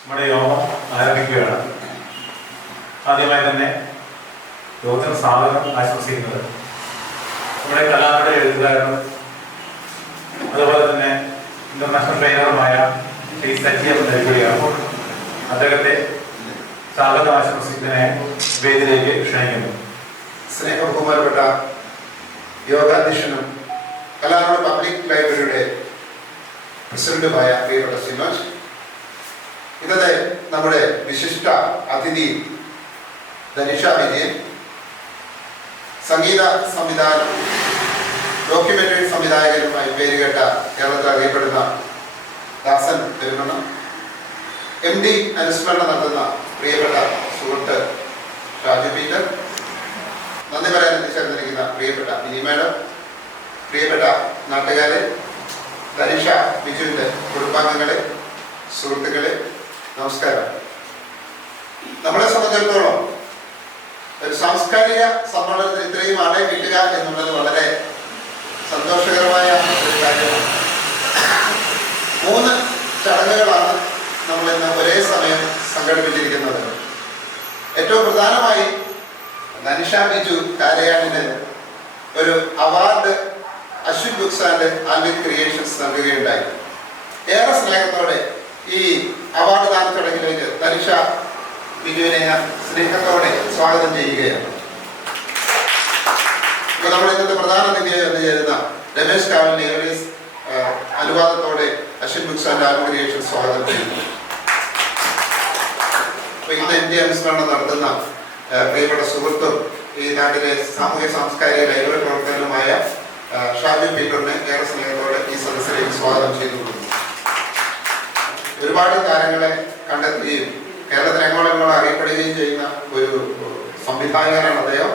നമ്മുടെ യോഗം ആരംഭിക്കുകയാണ്. ആദ്യമായി തന്നെ യോഗത്തിന് സ്വാഗതം ആശംസിക്കുന്നത് നമ്മുടെ കലാകാരുടെ എഴുത്തുകാരനും അതുപോലെ തന്നെ ഇന്റർനാഷണൽ ട്രെയിനറുമായ ശ്രീ സജീവ നൽകുകയാണ്. അദ്ദേഹത്തെ സ്വാഗതം ആശംസിക്കുന്നതിനെ വേദിയിലേക്ക് ക്ഷണിക്കുന്നു. സ്നേഹബഹുമാനപ്പെട്ട യോഗാധ്യക്ഷനും കലാകാരുടെ പബ്ലിക് ലൈബ്രറിയുടെ പ്രസിഡന്റുമായ പ്രിയപ്പെട്ട സിനോജ്, ഇന്നത്തെ നമ്മുടെ വിശിഷ്ട അതിഥി ധനിഷ വിജയൻ, സംഗീത സംവിധാനം ഡോക്യുമെന്ററി സംവിധായകനുമായി പേരുകേട്ട കേരളത്തിൽ അറിയപ്പെടുന്ന ദാസൻ പെരുമണ്ണ, MD അനുസ്മരണം നടത്തുന്ന പ്രിയപ്പെട്ട സുഹൃത്ത് ഷാജു പീറ്റർ, നന്ദി പറയാൻ എത്തിച്ചേർന്നിരിക്കുന്ന പ്രിയപ്പെട്ട മിനി മാഡം, പ്രിയപ്പെട്ട നാട്ടുകാരെ, ധനിഷ ബിജുവിൻ്റെ കുടുംബാംഗങ്ങളെ, സുഹൃത്തുക്കളെ, നമസ്കാരം. നമ്മളെ സംബന്ധിച്ചിടത്തോളം ഒരു സാംസ്കാരിക സമ്മേളനത്തിൽ ഇത്രയും ആളെ കിട്ടുക എന്നുള്ളത് വളരെ സന്തോഷകരമായ ഒരു കാര്യമാണ്. 3 ചടങ്ങുകളാണ് നമ്മളിന്ന് ഒരേ സമയം സംഘടിപ്പിച്ചിരിക്കുന്നത്. ഏറ്റവും പ്രധാനമായി ധനിഷ ബിജു കാരയാണിന് ഒരു award Ashwin books and Alvin creations നൽകുകയുണ്ടായി. ഏറെ സ്നേഹത്തോടെ ഈ അവാർഡ് ദാന ചടങ്ങിലേക്ക് ധനിഷ ബിജുവിനെ ഞാൻ സ്നേഹത്തോടെ സ്വാഗതം ചെയ്യുകയാണ്. ഇപ്പോൾ നമ്മൾ ഇന്നത്തെ പ്രധാന അതിഥിയായി വന്നു ചേരുന്ന രമേശ് കാവലിനെ അനുവാദത്തോടെ Ashwin books and Alvin creations സ്വാഗതം ചെയ്യുന്നു. അപ്പോൾ ഇന്ന് MD അനുസ്മരണം നടത്തുന്ന പ്രിയപ്പെട്ട സുഹൃത്തും ഈ നാട്ടിലെ സാമൂഹ്യ സാംസ്കാരിക ലൈബ്രറി പ്രവർത്തകനുമായ ഷാജു പീറ്ററിനെ ഏറെ സ്നേഹത്തോടെ ഈ സദസ്സിലേക്ക് സ്വാഗതം ചെയ്തുകൊള്ളുന്നു. ഒരുപാട് താരങ്ങളെ കണ്ടെത്തുകയും കേരളത്തിൽ എങ്ങോളം അറിയപ്പെടുകയും ചെയ്യുന്ന ഒരു സംവിധായകനാണ് അദ്ദേഹം.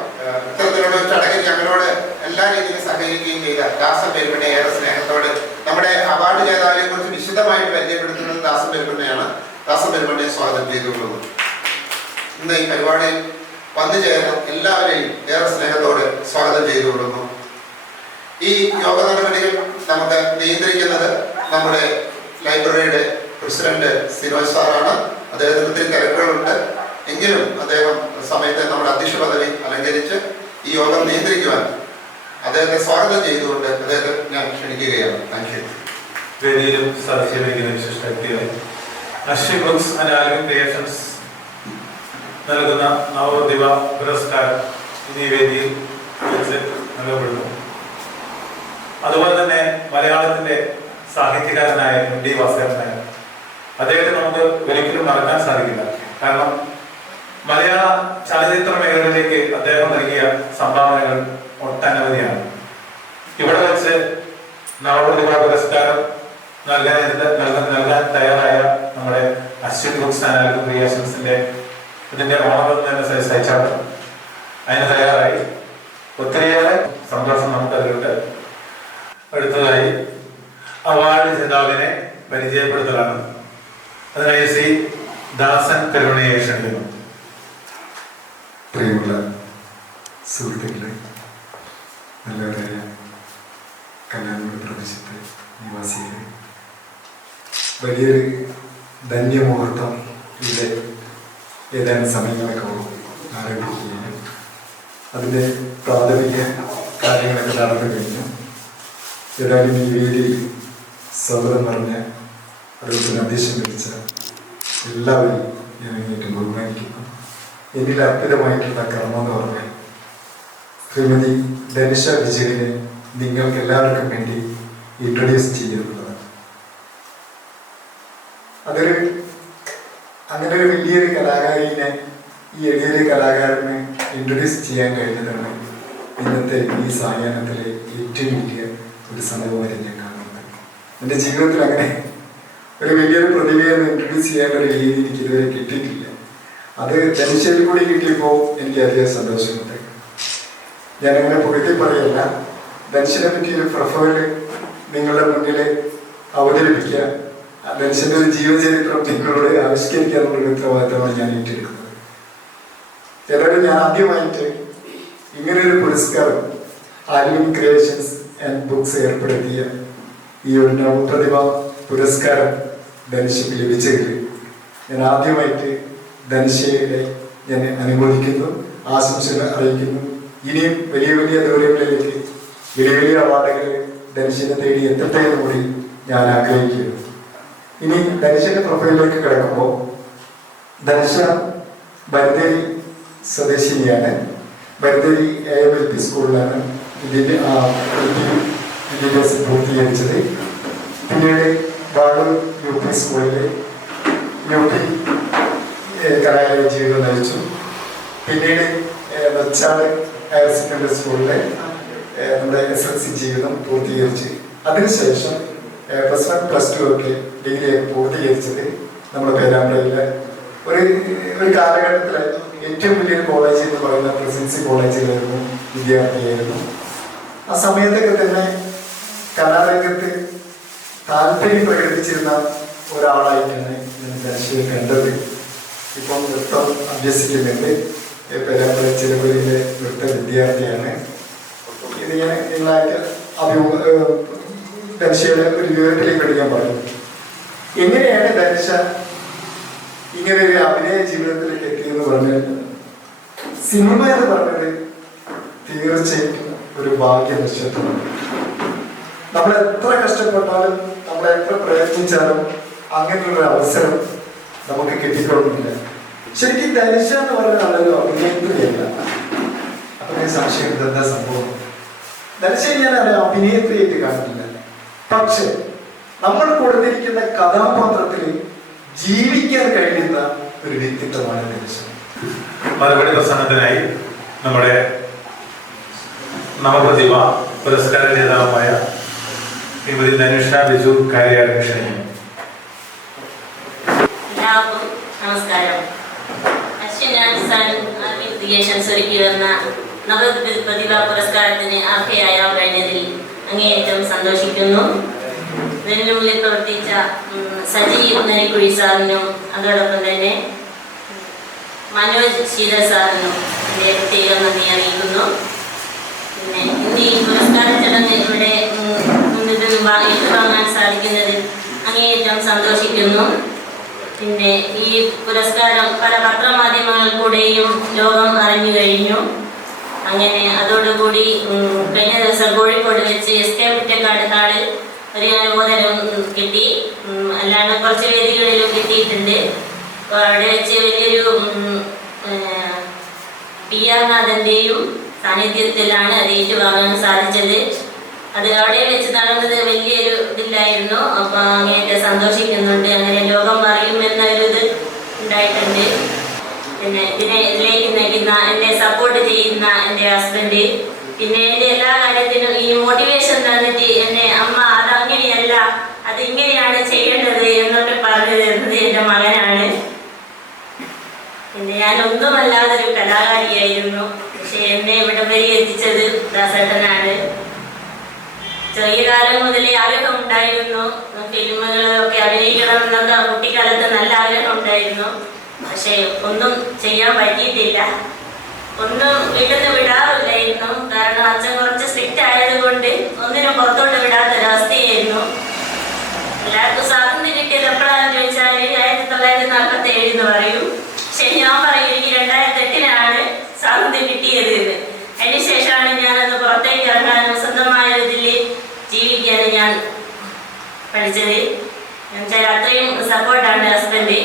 ഇത്തരത്തിലുള്ള ഒരു ചടങ്ങിൽ ഞങ്ങളോട് എല്ലാ രീതിയിലും സഹകരിക്കുകയും ചെയ്ത ദാസൻ പെരുമണ്ണയെ ഏറെ സ്നേഹത്തോടെ നമ്മുടെ അവാർഡ് ജേതാവിനെ കുറിച്ച് വിശദമായിട്ട് പരിചയപ്പെടുത്തുന്നത് ദാസൻ പെരുമണ്ണയാണ്. ദാസൻ പെരുമണ്ണയെ സ്വാഗതം ചെയ്തുകൊള്ളുന്നു. ഇന്ന് ഈ പരിപാടിയിൽ വന്നു ചേർന്ന എല്ലാവരെയും ഏറെ സ്നേഹത്തോടെ സ്വാഗതം ചെയ്തുകൊള്ളുന്നു. ഈ യോഗ നടപടികൾ നമുക്ക് നിയന്ത്രിക്കുന്നത് നമ്മുടെ ലൈബ്രറിയുടെ പ്രസിഡന്റ് സിനോജ് സാറാണ്. അദ്ദേഹത്തിന് ഒത്തിരി തിരക്കുകളുണ്ട്, എങ്കിലും അദ്ദേഹം സമയത്തെ നമ്മുടെ അധ്യക്ഷ പദവി അലങ്കരിച്ച് ഈ യോഗം നിയന്ത്രിക്കുവാൻ അദ്ദേഹത്തെ സ്വാഗതം ചെയ്തുകൊണ്ട് അദ്ദേഹത്തെ ഞാൻ ക്ഷണിക്കുകയാണ്. Thank you. വേദിയിലും സദസ്സിലിരിക്കുന്ന വിശിഷ്ട വ്യക്തികളെ, Ashwin books and Alvin creations നൽകുന്ന നവോദിവ പുരസ്കാരം ഈ വേദിയിൽ നൽകപ്പെടുന്നു. അതുപോലെ തന്നെ മലയാളത്തിന്റെ സാഹിത്യകാരനായ MD വാസുദേവൻ, അദ്ദേഹത്തെ നമുക്ക് ഒരിക്കലും മറക്കാൻ സാധിക്കില്ല. കാരണം മലയാള ചലച്ചിത്ര മേഖലയിലേക്ക് അദ്ദേഹം നൽകിയ സംഭാവനകൾ ഒട്ടനവധിയാണ്. ഇവിടെ വെച്ച് നവോദിവ പുരസ്കാരം നൽകാൻ തയ്യാറായ നമ്മുടെ അശ്വിൻ ബുക്സ് ആൻഡ് ആൽവിൻ ക്രിയേഷൻസിന്റെ ഇതിന്റെ ഓണർ തന്നെ സഹിച്ചാണ് അതിന് തയ്യാറായി. ഒത്തിരിയേറെ സന്തോഷം നമുക്ക് അതിലുണ്ട്. അടുത്തതായി അവാർഡ് ജേതാവിനെ പരിചയപ്പെടുത്തലാണ്. അതിനായി ശ്രീ ദാസൻ പെരുമണ്ണയെ ക്ഷണിക്കുന്നു. പ്രിയമുള്ള സുഹൃത്തുക്കളെ, നല്ലവരായ കല്ലാനൂർ പ്രദേശത്തെ നിവാസികളെ, വലിയൊരു ധന്യമുഹൂർത്തം ഇവിടെ ഏതാനും സമയങ്ങളൊക്കെ ആരംഭിക്കുകയാണ്. അതിൻ്റെ പ്രാഥമിക കാര്യങ്ങളൊക്കെ നടന്നു കഴിഞ്ഞു. ഏതായാലും ഈ വേദിയിൽ സ്വാഗതം പറഞ്ഞ അതുപോലെ അധ്യക്ഷം ലഭിച്ച എല്ലാവരും ഞാൻ അങ്ങേറ്റം ബഹുമാനിക്കുന്നു. എന്നിൽ അർപ്പിതമായിട്ടുള്ള കർമ്മം എന്ന് പറഞ്ഞാൽ ശ്രീമതി ധനിഷ വിജയനെ നിങ്ങൾക്ക് എല്ലാവർക്കും വേണ്ടി ഇൻട്രൊഡ്യൂസ് ചെയ്യുന്നതാണ്. അങ്ങനെ ഒരു വലിയൊരു കലാകാരിനെ ഈ എളിയൊരു കലാകാരനെ ഇൻട്രൊഡ്യൂസ് ചെയ്യാൻ കഴിഞ്ഞതാണ് ഇന്നത്തെ ഈ സായാഹ്നത്തിലെ ഏറ്റവും വലിയ ഒരു സംഭവമായി ഞാൻ കാണുന്നത്. എൻ്റെ ജീവിതത്തിൽ അങ്ങനെ ഒരു വലിയൊരു പ്രതിഭയെ ഇൻട്രൊഡ്യൂസ് ചെയ്യാനുള്ള ഒരു രീതി എനിക്ക് ഇതുവരെ കിട്ടിയിട്ടില്ല. അത് ധനിഷയിൽ കൂടി കിട്ടിയപ്പോൾ എനിക്ക് അധികം സന്തോഷമുണ്ട്. ഞാനങ്ങനെ പുകഴ്ത്തി പറയല്ല, ധനിഷിനെ പറ്റി ഒരു പ്രൊഫൈല് നിങ്ങളുടെ മുന്നിൽ അവതരിപ്പിക്കുക, ധനിഷിൻ്റെ ഒരു ജീവചരിത്രം നിങ്ങളോട് ആവിഷ്കരിക്കുക എന്നുള്ള ഉത്തരവാദിത്തമാണ് ഞാൻ ഏറ്റെടുക്കുന്നത്. ഏതായാലും ഞാൻ ആദ്യമായിട്ട് ഇങ്ങനെയൊരു പുരസ്കാരം ആൽവിൻ ക്രിയേഷൻസ് ആൻഡ് ബുക്സ് ഏർപ്പെടുത്തിയ ഈ ഒരു നവപ്രതിഭ പുരസ്കാരം ധനിഷയ്ക്ക് ലഭിച്ചെങ്കിൽ ഞാൻ ആദ്യമായിട്ട് ധനശ്ശേരിയെ ഞാൻ അനുമോദിക്കുന്നു, ആശംസകൾ അറിയിക്കുന്നു. ഇനിയും വലിയ വലിയ ദൂരങ്ങളിലേക്ക് വലിയ വലിയ അവാർഡുകൾ ധനുഷിനെ തേടി എത്തട്ടെ എന്ന് കൂടി ഞാൻ ആഗ്രഹിക്കുന്നു. ഇനി ധനുഷിന്റെ പ്രൊഫൈലിലേക്ക് കിടക്കുമ്പോൾ ധനുഷ ബർദേരി സ്വദേശിനിയാണ്. ബർദേരി AMLP സ്കൂളിലാണ് വിദ്യാഭ്യാസം പൂർത്തീകരിച്ചത്. പിന്നീട് വാളൂർ UP സ്കൂളിൽ UP കലാലയ ജീവിതം നയിച്ചു. പിന്നീട് നച്ചാട് ഹയർ സെക്കൻഡറി സ്കൂളിലെ നമ്മുടെ SSLC ജീവിതം പൂർത്തീകരിച്ച് അതിനുശേഷം +1 +2 ഒക്കെ ഡിഗ്രി പൂർത്തീകരിച്ചത് നമ്മുടെ പേരാമ്പ്രയിലെ ഒരു കാലഘട്ടത്തിലെ ഏറ്റവും വലിയൊരു കോളേജ് എന്ന് പറയുന്ന പ്രസിഡൻസി കോളേജിലായിരുന്നു വിദ്യാർത്ഥിയായിരുന്നു. ആ സമയത്തൊക്കെ തന്നെ കലാരംഗത്ത് താല്പര്യം പ്രകടിപ്പിച്ചിരുന്ന ഒരാളായിട്ടാണ് ഞാൻ ധനുഷിനെ കണ്ടത്. ഇപ്പം നൃത്തം അഭ്യസിക്കുന്നുണ്ട്. പേരാമ്പ്ര ചിലമ്പൂരിലെ നൃത്ത വിദ്യാർത്ഥിയാണ്. ഇത് ഞാൻ നിങ്ങളായിട്ട് ധനുഷയുടെ ഒരു വിവരത്തിലേക്ക് വേണ്ടി ഞാൻ പറയും. എങ്ങനെയാണ് ധനുഷ ഇങ്ങനെ ഒരു അഭിനയ ജീവിതത്തിലേക്ക് എത്തിയെന്ന് പറഞ്ഞാൽ, സിനിമ എന്ന് പറഞ്ഞത് തീർച്ചയായിട്ടും ഒരു ഭാഗ്യ നക്ഷത്രമാണ്. നമ്മൾ എത്ര കഷ്ടപ്പെട്ടാലും നമ്മൾ എത്ര പ്രയത്നിച്ചാലും അങ്ങനെയുള്ള അവസരം നമുക്ക് കിട്ടിക്കൊള്ളുന്നില്ല. ശരിക്കും ധനുഷ എന്ന് പറയുന്ന ആളൊരു അഭിനേത്രിയല്ല. അപ്പൊ ഞാൻ സംശയം എന്താ സംഭവം? ധനുഷയെ ഞാൻ അഭിനേത്രിയായിട്ട് കാണുന്നില്ല. പക്ഷെ നമ്മൾ കൊടുത്തിരിക്കുന്ന കഥാപാത്രത്തിൽ ജീവിക്കാൻ കഴിയുന്ന ഒരു വ്യക്തിത്വമാണ് ധനുഷ. മറുപടി പ്രസംഗത്തിനായി നമ്മുടെ നവപ്രതിഭ പുരസ്കാര ജേതാവുമായ ശ്രീമതി ധനുഷ ബിജു കാര്യാലയം ക്ഷണിക്കുന്നു. എല്ലാവർക്കും നമസ്കാരം. ഒരുക്കി വന്ന നവപ്രതിഭ പുരസ്കാരത്തിന് അർഹയായാൻ കഴിഞ്ഞതിൽ അങ്ങേയറ്റം സന്തോഷിക്കുന്നു. ഇതിനു മുന്നിൽ പ്രവർത്തിച്ച സജീവ് നരിക്കുഴി സാറിനും അതോടൊപ്പം തന്നെ മനോജ് ശീല സാറിനും എൻ്റെ പ്രത്യേകം നന്ദി അറിയിക്കുന്നു. പിന്നെ ഇന്ന് ഈ പുരസ്കാര ചടങ്ങ് ഇവിടെ ഏറ്റുവാങ്ങാൻ സാധിക്കുന്നതിൽ അങ്ങേയറ്റം സന്തോഷിക്കുന്നു. പിന്നെ ഈ പുരസ്കാരം പല പത്രമാധ്യമങ്ങളിൽ കൂടെയും ലോകം അറിഞ്ഞു കഴിഞ്ഞു. അങ്ങനെ അതോടുകൂടി കഴിഞ്ഞ ദിവസം കോഴിക്കോട് വെച്ച് SK കുറ്റക്കാട് ഒരു അനുമോദനം കിട്ടി. അല്ലാണ്ട് കുറച്ച് വേദികളിലും കിട്ടിയിട്ടുണ്ട്. അവിടെ വെച്ച് വലിയൊരു PR നാഥൻ്റെയും സാന്നിധ്യത്തിലാണ് അത് ഏറ്റുവാങ്ങാൻ സാധിച്ചത്. അത് അവിടെ വെച്ച് നടന്നത് വലിയൊരു ഇതില്ലായിരുന്നു. അപ്പം അങ്ങനെയൊക്കെ സന്തോഷിക്കുന്നുണ്ട്. അങ്ങനെ ലോകം അറിയുമെന്നൊരു ഇത് ഉണ്ടായിട്ടുണ്ട്. പിന്നെ ഇതിലേക്ക് നയിക്കുന്ന എന്നെ സപ്പോർട്ട് ചെയ്യുന്ന എൻ്റെ ഹസ്ബൻഡ്, പിന്നെ എൻ്റെ എല്ലാ കാര്യത്തിനും ഈ മോട്ടിവേഷൻ തന്നിട്ട് എന്നെ അമ്മ അതങ്ങനെയല്ല അതിങ്ങനെയാണ് ചെയ്യേണ്ടത് എന്നൊക്കെ പറഞ്ഞു തരുന്നത് എൻ്റെ മകനാണ്. പിന്നെ ഞാൻ ഒന്നുമല്ലാതൊരു കലാകാരിയായിരുന്നു. പക്ഷെ എന്നെ ഇവിടെ വരെ എത്തിച്ചത് ദാസേട്ടനാണ്. ചെറിയ കാലം മുതലേ ആഗ്രഹം ഉണ്ടായിരുന്നു. ഫിലിമുകളൊക്കെ അഭിനയിക്കണം എന്നൊക്കെ കുട്ടിക്കാലത്ത് നല്ല ആഗ്രഹം ഉണ്ടായിരുന്നു. പക്ഷെ ഒന്നും ചെയ്യാൻ പറ്റിയിട്ടില്ല. ഒന്നും വീട്ടിൽ നിന്ന് വിടാറില്ലായിരുന്നു. കാരണം അച്ഛൻ കുറച്ച് സ്ട്രിക്റ്റ് ആയതുകൊണ്ട് ഒന്നിനും പുറത്തോട്ട് വിടാത്തൊരവസ്ഥയായിരുന്നു. എല്ലാവർക്കും സ്വാതന്ത്ര്യം കിട്ടിയത് എപ്പോഴാണെന്ന് ചോദിച്ചാൽ 1947 എന്ന് പറയും. പക്ഷെ ഞാൻ പറയും എനിക്ക് 2008 സ്വാതന്ത്ര്യം കിട്ടിയത്. അതിനുശേഷമാണ് ഞാനത് പുറത്തേക്ക് ഇറങ്ങാനും സ്വന്തമായ ഇതിൽ ജീവിക്കാനും ഞാൻ പഠിച്ചത്. എന്നുവെച്ചാൽ അത്രയും സപ്പോർട്ടാണ് ഹസ്ബൻഡ്.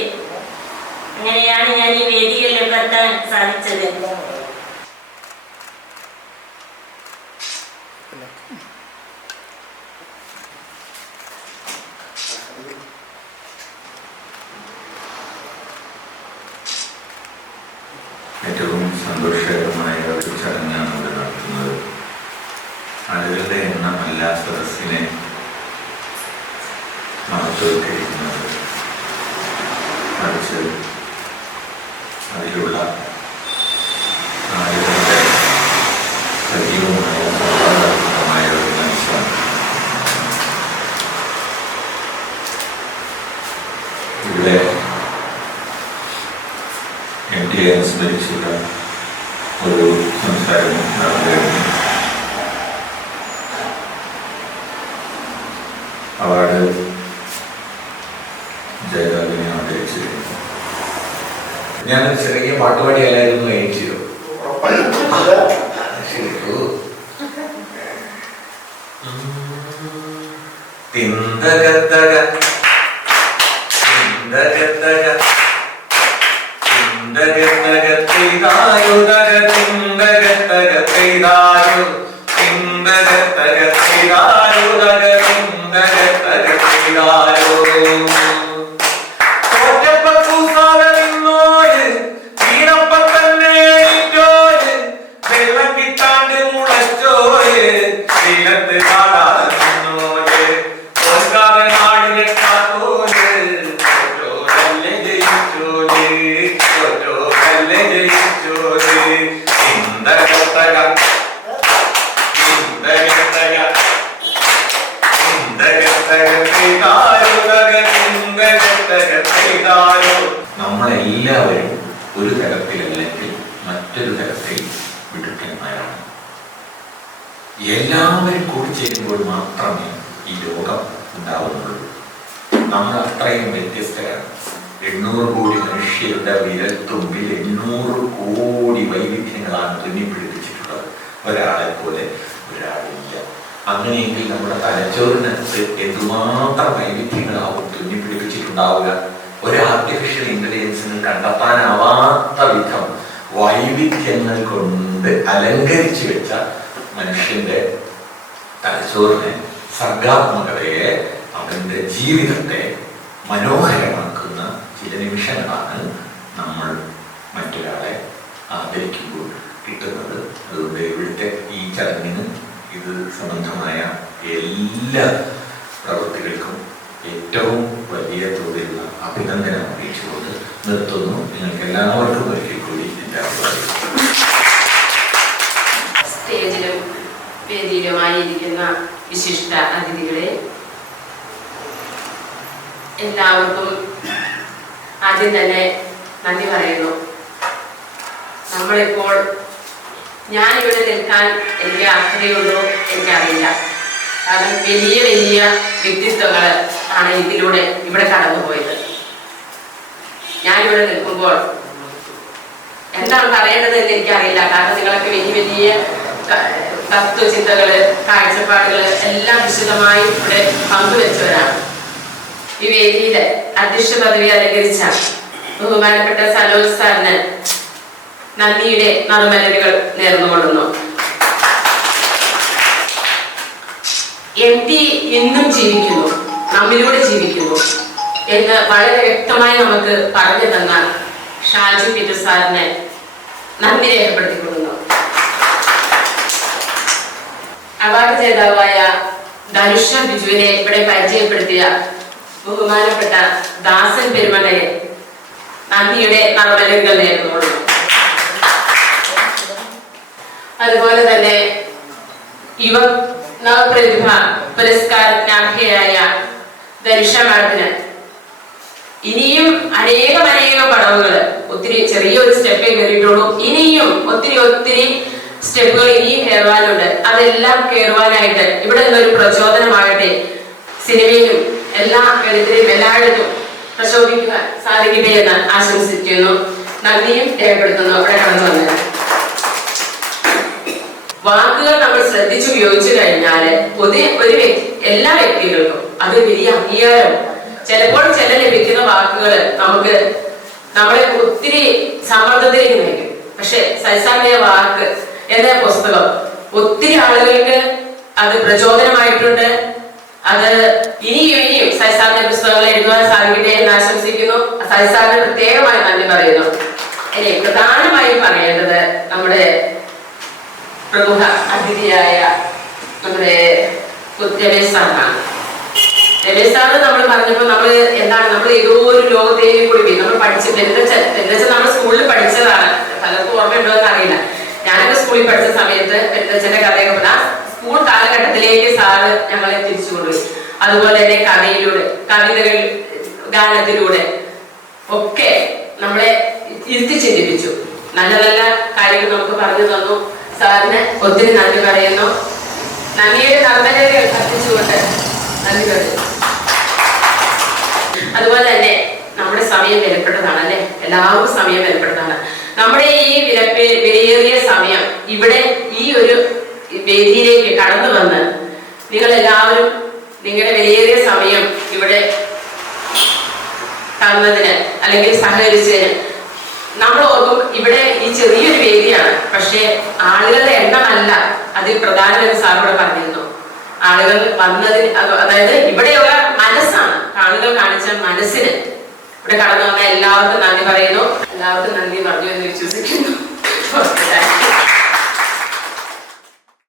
അങ്ങനെയാണ് ഞാൻ ഈ വേദികളിലേക്ക് എത്താൻ സാധിച്ചത്. ഏറ്റവും സന്തോഷകരമായ ഒരു ചടങ്ങാണ് ഇവിടെ നടത്തുന്നത്. ആളുകളുടെ എണ്ണമല്ല സദസ്സിനെ മഹത്വവൽക്കരിക്കുന്നത്, മറിച്ച് അതിലുള്ള ആളുകളുടെ സജീവമായ സംവാദാത്മകമായ ഒരു മനസ്സാണ്. ഇവിടെ MT അനുസ്മരിച്ചുള്ള ഒരു സംസാരം നടന്നു. അവാർഡ് ജേതാവിനെ ആദരിച്ചിരുന്നു. ഞാനൊരു ചെറിയ പാട്ടുപാടിയാലായിരുന്നു കഴിച്ചോ. തിന്തകത്തക തിന്തകത്തക തിന്തകത്തക തിതായോ തക തിന്തകത്തക തിതായോ തിന്തകത്തക തിതായോ തക തിന്തകത്തക തിതായോ നമ്മളെല്ലാവരും ഒരു തരത്തിലല്ലെങ്കിൽ മറ്റൊരു തരത്തിൽ വിടുക്കന്മാരാണ്. എല്ലാവരും കൂടി ചേരുമ്പോൾ മാത്രമേ ഈ ലോകം ഉണ്ടാവുന്നുള്ളൂ. നമ്മൾ അത്രയും വ്യത്യസ്തരാണ്. 800 കോടി മനുഷ്യരുടെ വിരൽത്തുമ്പിൽ 800 കോടി വൈവിധ്യങ്ങളാണ് തുന്നിപ്പിടിപ്പിച്ചിട്ടുള്ളത്. ഒരാളെ പോലെ ഒരാളില്ല. അങ്ങനെയെങ്കിൽ നമ്മുടെ തലച്ചോറിനകത്ത് എന്തുമാത്രം വൈവിധ്യങ്ങളാവും തുന്നിപ്പിടിപ്പിച്ചിട്ടുണ്ടാവുക. ഒരു ആർട്ടിഫിഷ്യൽ ഇന്റലിജൻസിന് കണ്ടെത്താനാവാത്ത വിധം വൈവിധ്യങ്ങൾ കൊണ്ട് അലങ്കരിച്ചു വെച്ച മനുഷ്യന്റെ തലച്ചോറിനെ, സർഗാത്മകതയെ, അവന്റെ ജീവിതത്തെ മനോഹരമാക്കുന്ന ചില നിമിഷങ്ങളാണ് നമ്മൾ മറ്റൊരാളെ ആദരിക്കുമ്പോൾ കിട്ടുന്നത്. അതുകൊണ്ട് ഇവിടുത്തെ ഈ ചടങ്ങിന് ഇത് സംബന്ധമായ എല്ലാ പ്രവൃത്തികൾക്കും ഏറ്റവും വലിയ തോതിലുള്ള അഭിനന്ദനം അറിയിച്ചുകൊണ്ട് നിർത്തുന്നു. നിങ്ങൾക്ക് എല്ലാവർക്കും ഒരിക്കൽ കൂടി എൻ്റെ അഭിപ്രായം. സ്റ്റേജിലും വേദിയിലുമായിരിക്കുന്ന വിശിഷ്ട അതിഥികളെ എല്ലാവർക്കും ആദ്യം തന്നെ നന്ദി പറയുന്നു. നമ്മളിപ്പോൾ ഞാനിവിടെ നിൽക്കാൻ എനിക്ക് അർഹതയുള്ളൂ എനിക്കറിയില്ല. കാരണം വലിയ വലിയ വ്യക്തിത്വങ്ങൾ ആണ് ഇവിടെ കടന്നുപോയത്. ഞാനിവിടെ നിൽക്കുമ്പോൾ എന്താണ് പറയേണ്ടതെന്ന് എനിക്കറിയില്ല. കാരണം നിങ്ങളൊക്കെ വലിയ വലിയ തത്വചിന്തകള്, കാഴ്ചപ്പാടുകള് എല്ലാം വിശദമായി ഇവിടെ പങ്കുവെച്ചവരാണ്. ഈ വേദിയിലെ അധ്യക്ഷ പദവി അലങ്കരിച്ച ബഹുമാനപ്പെട്ട സനോജ് സാറിന് നന്ദിയുടെ നറുമലരുകൾ നേർന്നുകൊള്ളുന്നു. MP ഇന്നും ജീവിക്കുന്നു, നമ്മിലൂടെ ജീവിക്കുന്നു എന്ന് വളരെ വ്യക്തമായി നമുക്ക് പറഞ്ഞു തന്ന ഷാജി പീറ്റർ സാറിനെ നന്ദി രേഖപ്പെടുത്തിക്കൊള്ളുന്നു. അവാർഡ് ജേതാവായ ധനുഷ ബിജുവിനെ ഇവിടെ പരിചയപ്പെടുത്തിയ ബഹുമാനപ്പെട്ട ദാസൻ പെരുമലയെ നന്ദിയുടെ നറുമലരുകൾ നേർന്നുകൊള്ളുന്നു. അതുപോലെ തന്നെ യുവ നവപ്രതിഭ പുരസ്കാരജ്ഞാർഹയായ ധനുഷ മാഡത്തിന് ഇനിയും അനേകം പടവുകൾ, ഒത്തിരി ചെറിയൊരു സ്റ്റെപ്പേ കയറിയിട്ടുള്ളൂ. ഇനിയും ഒത്തിരി സ്റ്റെപ്പുകൾ ഇനിയും കയറുവാനുണ്ട്. അതെല്ലാം കയറുവാനായിട്ട് ഇവിടെ നിന്നൊരു പ്രചോദനമാകട്ടെ. സിനിമയിലും എല്ലാ എഴുത്തിലും എല്ലായിടത്തും പ്രശോഭിക്കുവാൻ സാധിക്കട്ടെ എന്ന് ആശംസിക്കുന്നു. നന്ദിയും രേഖപ്പെടുത്തുന്നു അവിടെ കടന്നു വന്നത്. വാക്കുകൾ നമ്മൾ ശ്രദ്ധിച്ച് ഉപയോഗിച്ചു കഴിഞ്ഞാല് എല്ലാ വ്യക്തികൾക്കും അത് വലിയ അംഗീകാരം. ചിലപ്പോൾ ചില ലഭിക്കുന്ന വാക്കുകൾ നമ്മളെ ഒത്തിരി സമ്മർദ്ദത്തിലേക്ക് നയിക്കും. പക്ഷെ സൈസാമിയ വാക്ക് എന്ന പുസ്തകം ഒത്തിരി ആളുകൾക്ക് അത് പ്രചോദനമായിട്ടുണ്ട്. അത് ഇനിയും സൈസാമിയ പുസ്തകങ്ങൾ എഴുതുവാൻ സാധിക്കട്ടെ എന്ന് ആശംസിക്കുന്നു. സൈസാമിന് പ്രത്യേകമായി നന്ദി പറയുന്നു. ഇനി പ്രധാനമായും പറയേണ്ടത് നമ്മുടെ പ്രമുഖ അതിഥിയായ നമ്മുടെ രമേശ് സാറാണ്. രമേശ് സാറ് നമ്മൾ പറഞ്ഞപ്പോൾ നമ്മൾ ഏതോ ഒരു ലോകത്തേക്ക് കൂടി നമ്മൾ പഠിച്ചിട്ട് നമ്മൾ സ്കൂളിൽ പഠിച്ചതാണ്. പലർക്കും ഓർമ്മയുണ്ടോ എന്ന് അറിയില്ല. ഞാനൊക്കെ സ്കൂളിൽ പഠിച്ച സമയത്ത് പെരുന്തച്ഛന്റെ കഥയൊക്കെ പറഞ്ഞാൽ സ്കൂൾ കാലഘട്ടത്തിലേക്ക് സാറ് ഞങ്ങളെ തിരിച്ചു കൊണ്ടുപോയി. അതുപോലെ തന്നെ കഥയിലൂടെ, കവിതകൾ, ഗാനത്തിലൂടെ ഒക്കെ നമ്മളെ ഇരുത്തി ചിന്തിപ്പിച്ചു. നല്ല നല്ല കാര്യങ്ങൾ നമുക്ക് പറഞ്ഞു തന്നു. സാറിന് ഒത്തിരി നന്ദി പറയുന്നു. നന്ദിയുടെ നർമ്മലകൾ കത്തിച്ചുകൊണ്ട് നന്ദി പറയുന്നു. അതുപോലെ തന്നെ നമ്മുടെ സമയം വിലപ്പെട്ടതാണ് അല്ലെ? എല്ലാവർക്കും സമയം വിലപ്പെട്ടതാണ്. വിലയേറിയ സമയം ഇവിടെ ഈ ഒരു വേദിയിലേക്ക് കടന്നു വന്ന് നിങ്ങൾ എല്ലാവരും നിങ്ങളുടെ വിലയേറിയ സമയം ഇവിടെ തന്നതിന് അല്ലെങ്കിൽ സഹകരിച്ചതിന് നമ്മൾ ഓർക്കും ഇവിടെ ഈ ചെറിയൊരു വേദിയാണ്, പക്ഷെ ആളുകളുടെ എണ്ണമല്ല അതിൽ പ്രധാനമെന്ന് സാറിനോട് പറഞ്ഞിരുന്നു. ആളുകൾ വന്നതിന്, അതായത് ഇവിടെയുള്ള മനസ്സാണ്, ആളുകൾ കാണിച്ച മനസ്സിന് ഇവിടെ കടന്നു വന്ന എല്ലാവർക്കും നന്ദി പറയുന്നു. എല്ലാവർക്കും നന്ദി പറഞ്ഞു എന്ന് വിശ്വസിക്കുന്നു.